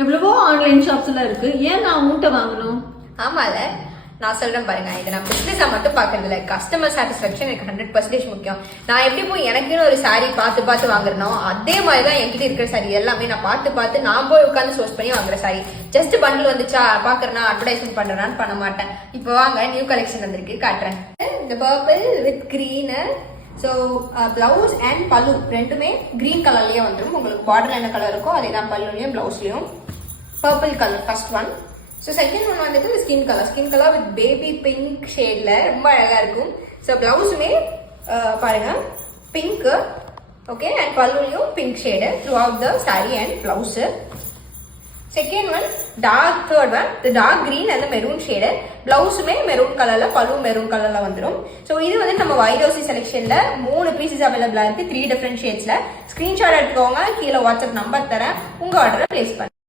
எவ்வளவோ online shops எல்லாம் இருக்கு, ஏன் நான் உங்கள்கிட்ட வாங்கணும்? ஆமால, நான் சொல்றேன் பாருங்க, இதை நான் பிசினஸா மட்டும் பாக்குறது இல்ல, கஸ்டமர் சாட்டிஸ்பாக்சன் எனக்கு 100% முக்கியம். நான் எப்படி போய் எனக்குன்னு ஒரு சாரி பார்த்து வாங்குறனோ அதே மாதிரிதான் என்கிட்ட இருக்கிற சாரி எல்லாமே நான் பார்த்து நான் போய் உட்காந்து சோர்ஸ் பண்ணி வாங்குற சாரி. ஜஸ்ட் பண்டில் வந்துச்சா பாக்குறேன்னா அட்வர்டைஸ்மெண்ட் பண்றேன்னு பண்ண மாட்டேன். இப்போ வாங்க, நியூ கலெக்ஷன் வந்திருக்கு, காட்டுறேன். இந்த purple with green. So blouse and பல்லு ரெண்டுமே கிரீன் கலர்லயே வந்துடும். உங்களுக்கு பார்டர் என்ன கலர் இருக்கோ அதே தான் பல்லுலையும் பிளவுஸ்லயும். Purple colour first one. So second one வந்துட்டு skin colour with baby pink ஷேட்ல ரொம்ப அழகா இருக்கும். ஸோ பிளவுஸுமே பாருங்க பிங்க், ஓகே, அண்ட் பல்லுலையும் pink shade throughout the sari and blouse. Second one third one dark green அந்த மெரூன் ஷேடு, பிளவுஸுமே மெரூன் கலர்ல, பல்லு மெரூன் கலர்ல வந்துடும். ஸோ இது வந்து நம்ம வைரோசி செலெக்ஷன்ல 3 பீசஸ் அவைலபிளா இருக்கு, 3 டிஃபரெண்ட் ஷேட்ஸ்ல. ஸ்கிரீன்ஷாட் எடுத்துக்கோங்க, கீழே வாட்ஸ்அப் நம்பர் தரேன், உங்க ஆர்டரை பிளேஸ் பண்ணுங்க.